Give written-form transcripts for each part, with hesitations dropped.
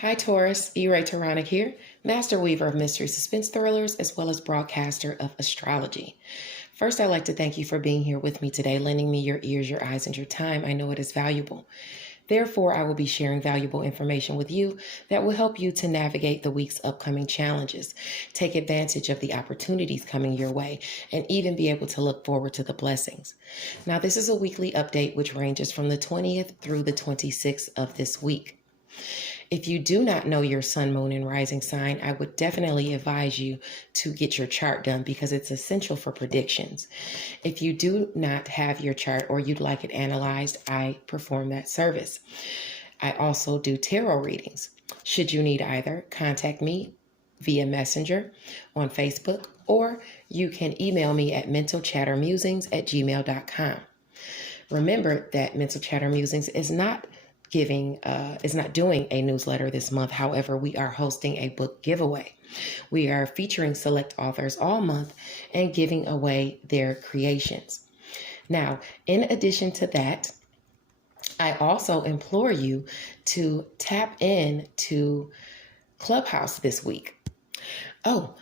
Hi Taurus, E-Ray Taronic here, master weaver of mystery suspense thrillers as well as broadcaster of astrology. First, I'd like to thank you for being here with me today, lending me your ears, your eyes, and your time. I know it is valuable. Therefore, I will be sharing valuable information with you that will help you to navigate the week's upcoming challenges, take advantage of the opportunities coming your way, and even be able to look forward to the blessings. Now, this is a weekly update which ranges from the 20th through the 26th of this week. If you do not know your sun, moon, and rising sign, I would definitely advise you to get your chart done because it's essential for predictions. If you do not have your chart or you'd like it analyzed, I perform that service. I also do tarot readings. Should you need either, contact me via Messenger on Facebook, or you can email me at mentalchattermusings@gmail.com. Remember that Mental Chatter Musings is not doing a newsletter this month. However, we are hosting a book giveaway. We are featuring select authors all month and giving away their creations. Now, in addition to that, I also implore you to tap in to Clubhouse this week. Oh,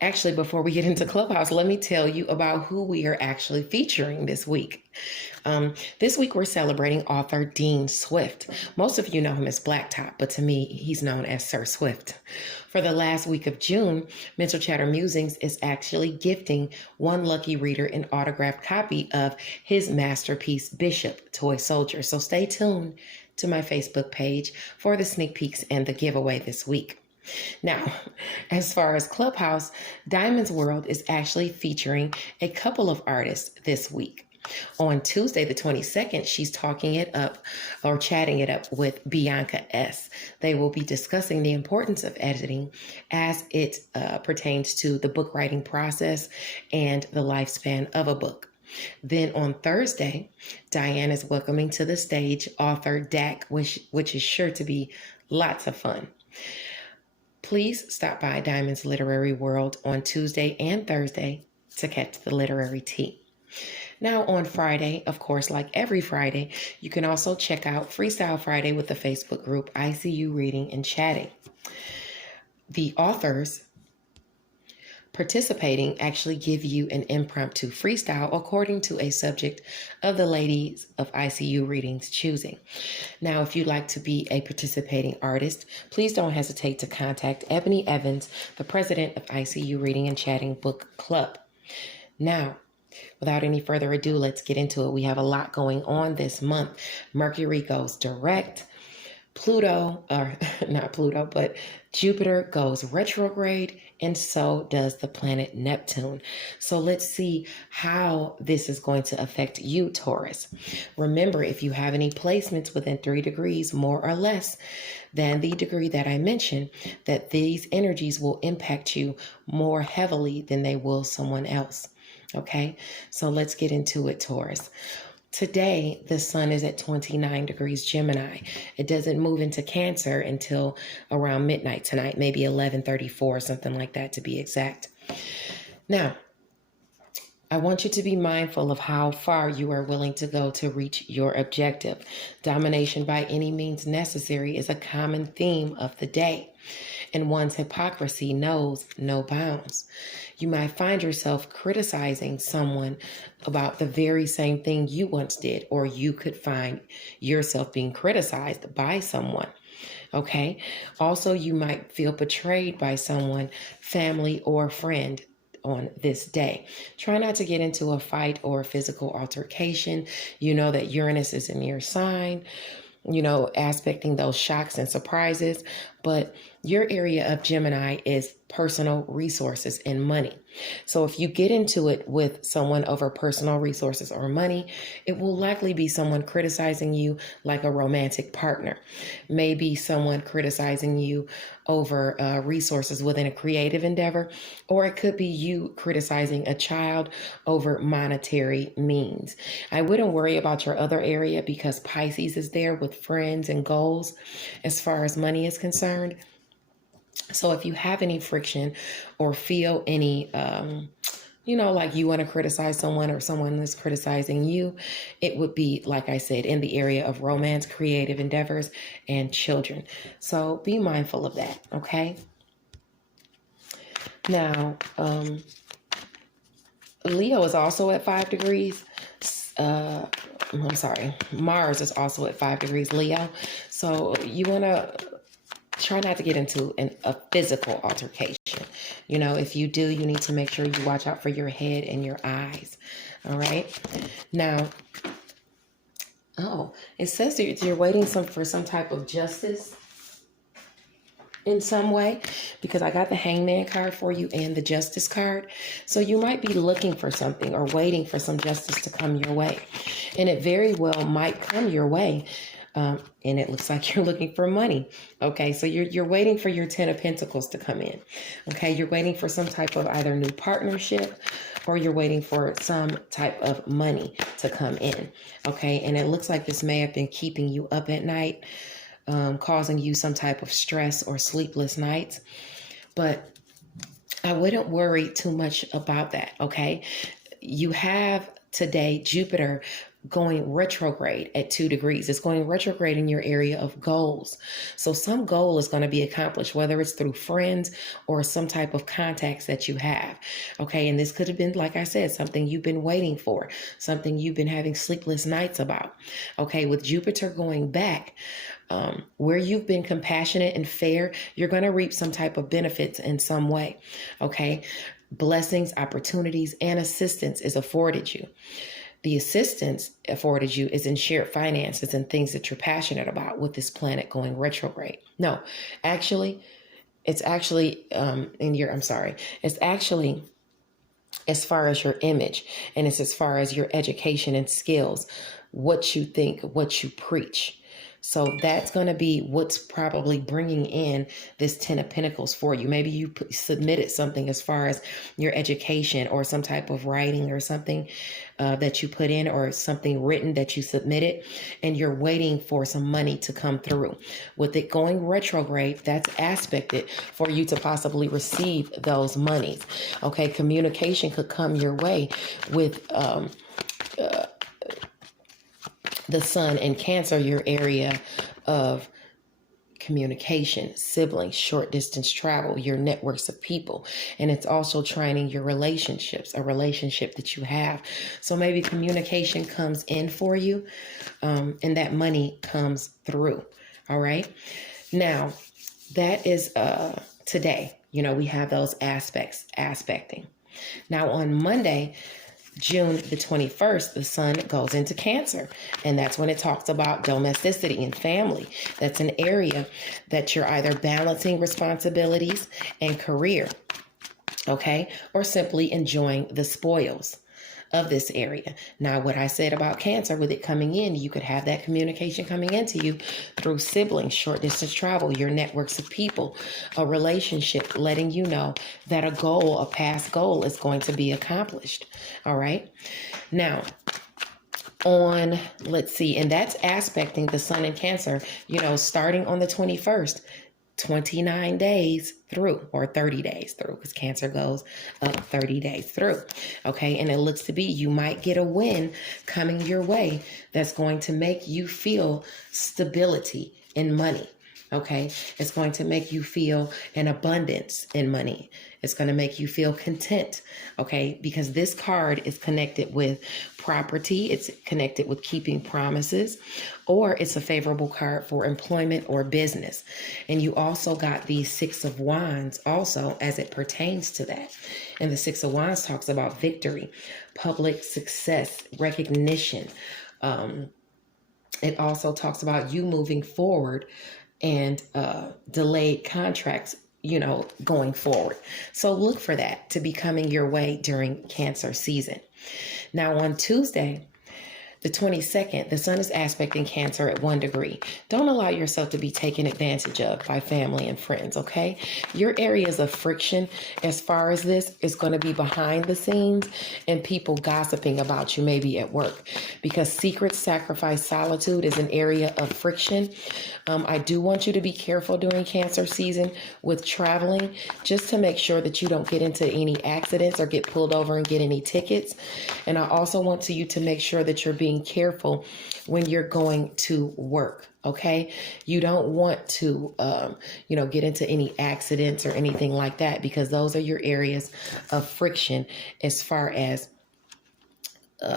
actually, before we get into Clubhouse, let me tell you about who we are actually featuring this week. This week, we're celebrating author Dean Swift. Most of you know him as Blacktop, but to me, he's known as Sir Swift. For the last week of June, Mental Chatter Musings is actually gifting one lucky reader an autographed copy of his masterpiece, Bishop, Toy Soldier. So stay tuned to my Facebook page for the sneak peeks and the giveaway this week. Now, as far as Clubhouse, Diamond's World is actually featuring a couple of artists this week. On Tuesday, the 22nd, she's chatting it up with Bianca S. They will be discussing the importance of editing as it pertains to the book writing process and the lifespan of a book. Then on Thursday, Diane is welcoming to the stage author Dak, which is sure to be lots of fun. Please stop by Diamond's Literary World on Tuesday and Thursday to catch the literary tea. Now on Friday, of course, like every Friday, you can also check out Freestyle Friday with the Facebook group ICU Reading and Chatting. The authors participating actually give you an impromptu freestyle according to a subject of the ladies of ICU Reading's choosing. Now, if you'd like to be a participating artist, please don't hesitate to contact Ebony Evans, the president of ICU Reading and Chatting Book Club. Now, without any further ado, let's get into it. We have a lot going on this month. Mercury goes direct. Jupiter goes retrograde, and so does the planet Neptune. So let's see how this is going to affect you, Taurus. Remember, if you have any placements within 3 degrees, more or less than the degree that I mentioned, that these energies will impact you more heavily than they will someone else. Okay, so let's get into it, Taurus. Today, the sun is at 29 degrees Gemini. It doesn't move into Cancer until around midnight tonight, maybe 11:34, something like that to be exact. Now, I want you to be mindful of how far you are willing to go to reach your objective. Domination by any means necessary is a common theme of the day, and one's hypocrisy knows no bounds. You might find yourself criticizing someone about the very same thing you once did, or you could find yourself being criticized by someone. Okay. Also, you might feel betrayed by someone, family or friend, on this day. Try not to get into a fight or a physical altercation. You know that Uranus is in your sign, aspecting those shocks and surprises. But your area of Gemini is personal resources and money. So if you get into it with someone over personal resources or money, it will likely be someone criticizing you like a romantic partner. Maybe someone criticizing you over resources within a creative endeavor, or it could be you criticizing a child over monetary means. I wouldn't worry about your other area because Pisces is there with friends and goals as far as money is concerned. So if you have any friction or feel any like you want to criticize someone or someone is criticizing you, it would be, like I said, in the area of romance, creative endeavors, and children. So be mindful of that, okay? Now, Leo is also at 5 degrees. I'm sorry, Mars is also at 5 degrees Leo. So you want to try not to get into a physical altercation. If you do, you need to make sure you watch out for your head and your eyes. All right. Now, it says that you're waiting for some type of justice in some way, because I got the Hangman card for you and the Justice card. So you might be looking for something or waiting for some justice to come your way. And it very well might come your way. And it looks like you're looking for money. Okay, so you're waiting for your 10 of Pentacles to come in. Okay, you're waiting for some type of either new partnership, or you're waiting for some type of money to come in. Okay, and it looks like this may have been keeping you up at night, causing you some type of stress or sleepless nights. But I wouldn't worry too much about that, okay? You have today Jupiter going retrograde at 2 degrees. It's going retrograde in your area of goals. So some goal is going to be accomplished, whether it's through friends or some type of contacts that you have. Okay. And this could have been, like I said, something you've been waiting for, something you've been having sleepless nights about. Okay. With Jupiter going back, where you've been compassionate and fair, you're going to reap some type of benefits in some way. Okay. Blessings, opportunities, and assistance is afforded you. The assistance afforded you is in shared finances and things that you're passionate about with this planet going retrograde. No, actually, it's actually it's actually as far as your image, and it's as far as your education and skills, what you think, what you preach. So that's going to be what's probably bringing in this 10 of Pentacles for you. Maybe you submitted something as far as your education or some type of writing or something that you put in, or something written that you submitted, and you're waiting for some money to come through. With it going retrograde, that's aspected for you to possibly receive those monies. Okay, communication could come your way with the Sun in Cancer, your area of communication, siblings, short distance travel, your networks of people. And it's also training your relationships, a relationship that you have. So maybe communication comes in for you, and that money comes through. All right. Now, that is today. We have those aspecting. Now on Monday, June the 21st, the Sun goes into Cancer, and that's when it talks about domesticity and family. That's an area that you're either balancing responsibilities and career, okay, or simply enjoying the spoils of this area. Now, what I said about Cancer, with it coming in, you could have that communication coming into you through siblings, short distance travel, your networks of people, a relationship letting you know that a past goal is going to be accomplished. All right. Now, let's see, and that's aspecting the Sun in Cancer, starting on the 21st. 29 days through, or 30 days through, because Cancer goes up 30 days through. Okay. And it looks to be you might get a win coming your way that's going to make you feel stability in money. Okay. It's going to make you feel an abundance in money. It's going to make you feel content. Okay. Because this card is connected with property. It's connected with keeping promises, or it's a favorable card for employment or business. And you also got the 6 of Wands also as it pertains to that. And the 6 of Wands talks about victory, public success, recognition. It also talks about you moving forward and delayed contracts, going forward. So look for that to be coming your way during Cancer season. Now on Tuesday, The 22nd, the sun is aspecting Cancer at 1 degree. Don't allow yourself to be taken advantage of by family and friends, okay? Your areas of friction as far as this is going to be behind the scenes and people gossiping about you maybe at work, because secret sacrifice solitude is an area of friction. I do want you to be careful during Cancer season with traveling, just to make sure that you don't get into any accidents or get pulled over and get any tickets. And I also want you to make sure that you're being careful when you're going to work. Okay, you don't want to, get into any accidents or anything like that, because those are your areas of friction as far as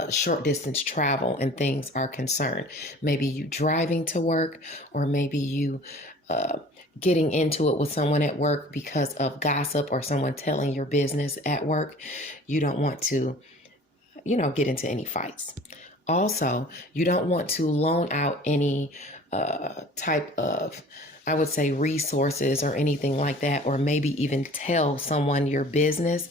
short distance travel and things are concerned. Maybe you driving to work, or maybe you getting into it with someone at work because of gossip or someone telling your business at work. You don't want to, get into any fights. Also, you don't want to loan out any type of, I would say, resources or anything like that, or maybe even tell someone your business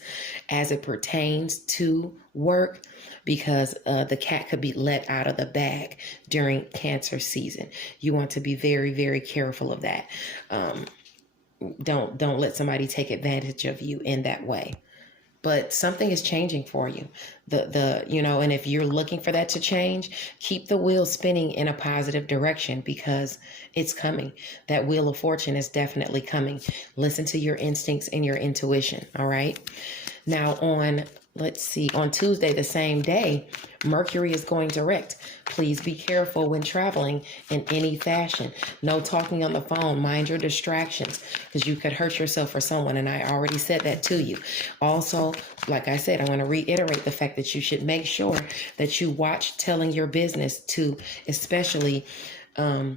as it pertains to work, because the cat could be let out of the bag during Cancer season. You want to be very, very careful of that. Don't let somebody take advantage of you in that way. But something is changing for you. And if you're looking for that to change, keep the wheel spinning in a positive direction, because it's coming. That wheel of fortune is definitely coming. Listen to your instincts and your intuition. All right. Now on Tuesday, the same day, Mercury is going direct. Please be careful when traveling in any fashion. No talking on the phone. Mind your distractions, because you could hurt yourself or someone. And I already said that to you. Also, like I said, I want to reiterate the fact that you should make sure that you watch telling your business to, especially, I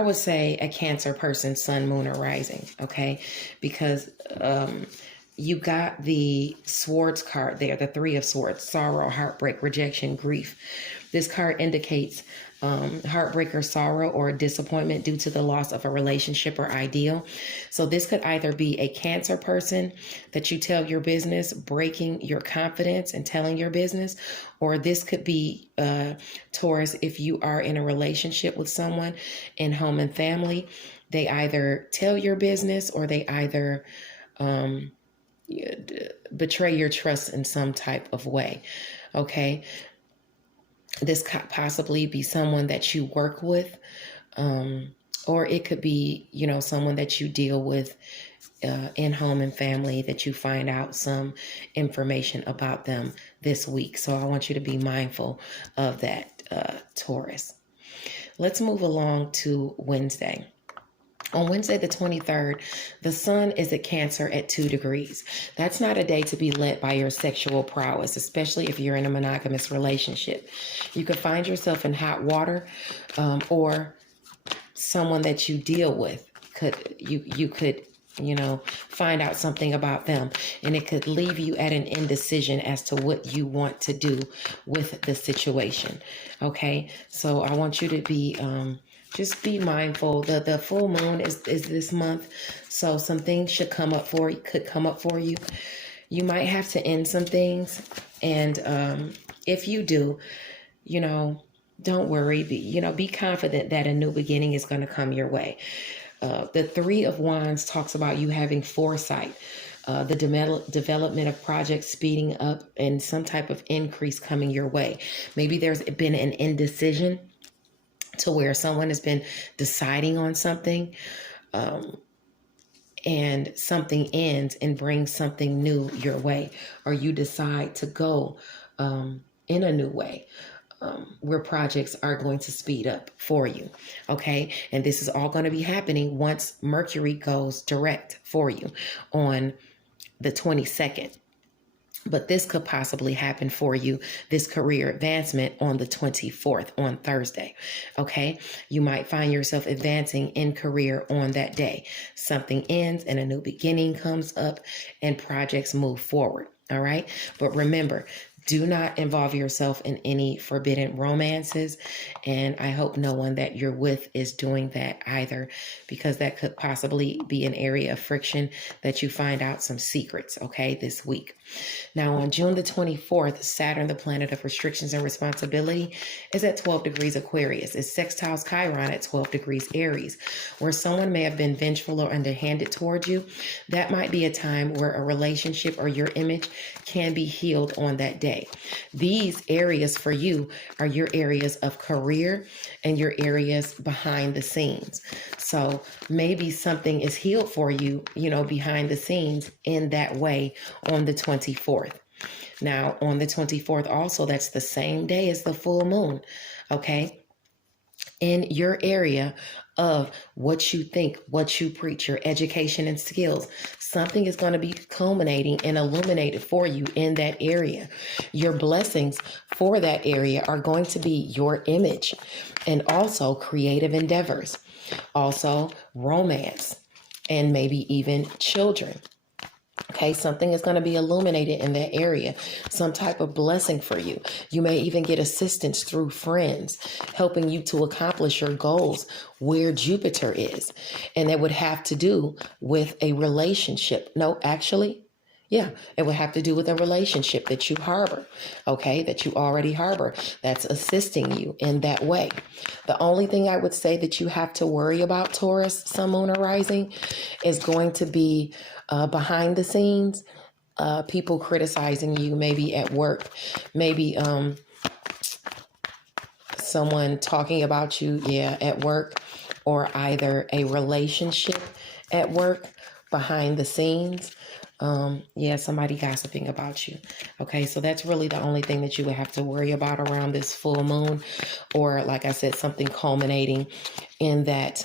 would say a Cancer person, sun, moon, or rising. Okay. Because, you got the Swords card there, the 3 of Swords: sorrow, heartbreak, rejection, grief. This card indicates heartbreak or sorrow or disappointment due to the loss of a relationship or ideal. So this could either be a Cancer person that you tell your business, breaking your confidence and telling your business, or this could be Taurus if you are in a relationship with someone in home and family. They either tell your business, or they either betray your trust in some type of way. Okay. This could possibly be someone that you work with, or it could be, someone that you deal with in home and family, that you find out some information about them this week. So I want you to be mindful of that, Taurus. Let's move along to Wednesday. On Wednesday, the 23rd, the sun is at Cancer at 2 degrees. That's not a day to be led by your sexual prowess, especially if you're in a monogamous relationship. You could find yourself in hot water, or someone that you deal with you could find out something about them, and it could leave you at an indecision as to what you want to do with the situation. Okay, so I want you to be just be mindful. The full moon is this month, so some things could come up for you. You might have to end some things, and if you do, don't worry. Be confident that a new beginning is going to come your way. The 3 of Wands talks about you having foresight, the development of projects speeding up, and some type of increase coming your way. Maybe there's been an indecision to where someone has been deciding on something, and something ends and brings something new your way, or you decide to go in a new way. Where projects are going to speed up for you. Okay. And this is all going to be happening once Mercury goes direct for you on the 22nd. But this could possibly happen for you, this career advancement, on the 24th, on Thursday. Okay. You might find yourself advancing in career on that day. Something ends and a new beginning comes up, and projects move forward. All right. But remember, Do not involve yourself in any forbidden romances. And I hope no one that you're with is doing that either, because that could possibly be an area of friction that you find out some secrets, okay, this week. Now, on June the 24th, Saturn, the planet of restrictions and responsibility, is at 12 degrees Aquarius. It sextiles Chiron at 12 degrees Aries, where someone may have been vengeful or underhanded toward you. That might be a time where a relationship or your image can be healed on that day. These areas for you are your areas of career and your areas behind the scenes. So maybe something is healed for you, behind the scenes in that way on the 24th. Now, on the 24th also, that's the same day as the full moon, okay? In your area of what you think, what you preach, your education and skills, something is going to be culminating and illuminated for you in that area. Your blessings for that area are going to be your image, and also creative endeavors, also romance, and maybe even children. Okay, something is going to be illuminated in that area, some type of blessing for you. You may even get assistance through friends helping you to accomplish your goals where Jupiter is. And it would have to do with a relationship. No, actually, yeah, it would have to do with a relationship that you harbor, okay, that you already harbor, that's assisting you in that way. The only thing I would say that you have to worry about, Taurus, Sun, Moon, or Rising, is going to be behind the scenes, people criticizing you, maybe at work, maybe someone talking about you, at work, or either a relationship at work behind the scenes. Somebody gossiping about you. Okay, so that's really the only thing that you would have to worry about around this full moon, or like I said, something culminating in that.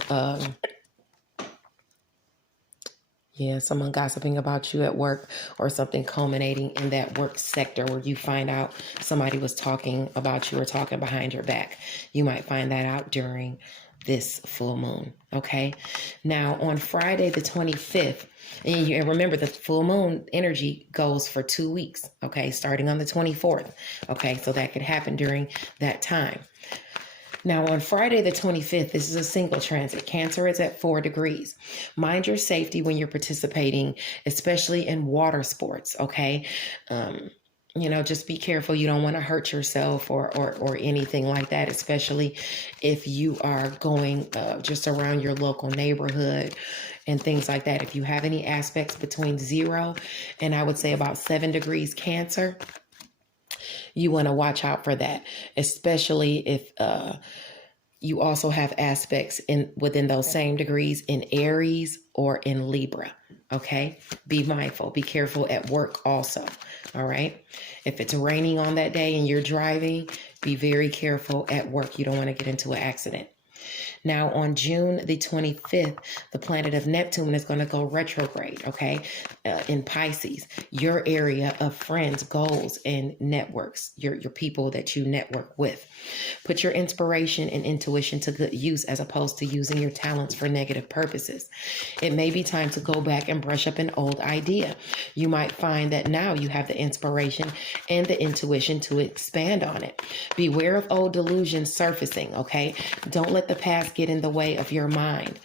Someone gossiping about you at work, or something culminating in that work sector where you find out somebody was talking about you or talking behind your back. You might find that out during this full moon. Okay. Now on Friday, the 25th, and remember the full moon energy goes for 2 weeks. Okay. Starting on the 24th. Okay. So that could happen during that time. Now, on Friday, the 25th, this is a single transit. Cancer is at 4 degrees. Mind your safety when you're participating, especially in water sports, okay? Just be careful. You don't want to hurt yourself or anything like that, especially if you are going just around your local neighborhood and things like that. If you have any aspects between 0 and I would say about 7 degrees Cancer, you want to watch out for that, especially if you also have aspects within those same degrees in Aries or in Libra. Okay, be mindful, be careful at work also. All right, if it's raining on that day and you're driving, be very careful at work. You don't want to get into an accident. Now, on June the 25th, the planet of Neptune is going to go retrograde, okay, in Pisces, your area of friends, goals, and networks, your people that you network with. Put your inspiration and intuition to good use as opposed to using your talents for negative purposes. It may be time to go back and brush up an old idea. You might find that now you have the inspiration and the intuition to expand on it. Beware of old delusions surfacing, okay? Don't let the past get in the way of your mind.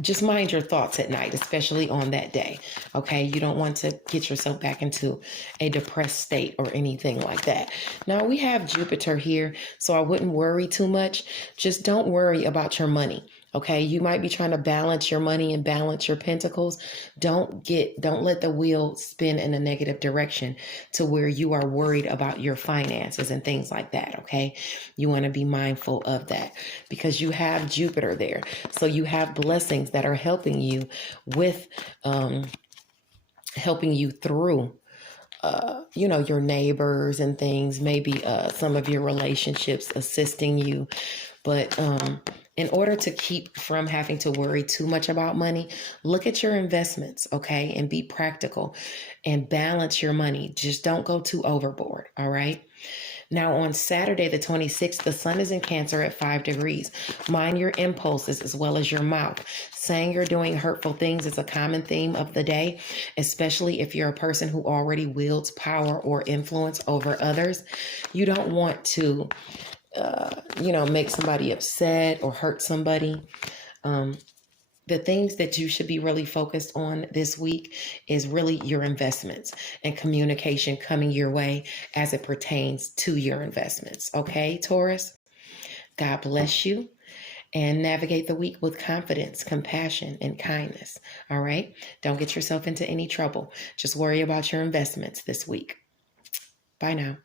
Just mind your thoughts at night, especially on that day. Okay, you don't want to get yourself back into a depressed state or anything like that. Now we have Jupiter here, so I wouldn't worry too much. Just don't worry about your money. Okay, you might be trying to balance your money and balance your pentacles. Don't let the wheel spin in a negative direction to where you are worried about your finances and things like that. Okay, you want to be mindful of that because you have Jupiter there. So you have blessings that are helping you with, helping you through your neighbors and things, maybe some of your relationships assisting you. But in order to keep from having to worry too much about money, look at your investments, okay, and be practical and balance your money. Just don't go too overboard, all right? Now, on Saturday, the 26th, the sun is in Cancer at 5 degrees. Mind your impulses as well as your mouth. Saying you're doing hurtful things is a common theme of the day, especially if you're a person who already wields power or influence over others. You don't want to, make somebody upset or hurt somebody. The things that you should be really focused on this week is really your investments and communication coming your way as it pertains to your investments. Okay, Taurus? God bless you and navigate the week with confidence, compassion, and kindness. All right? Don't get yourself into any trouble. Just worry about your investments this week. Bye now.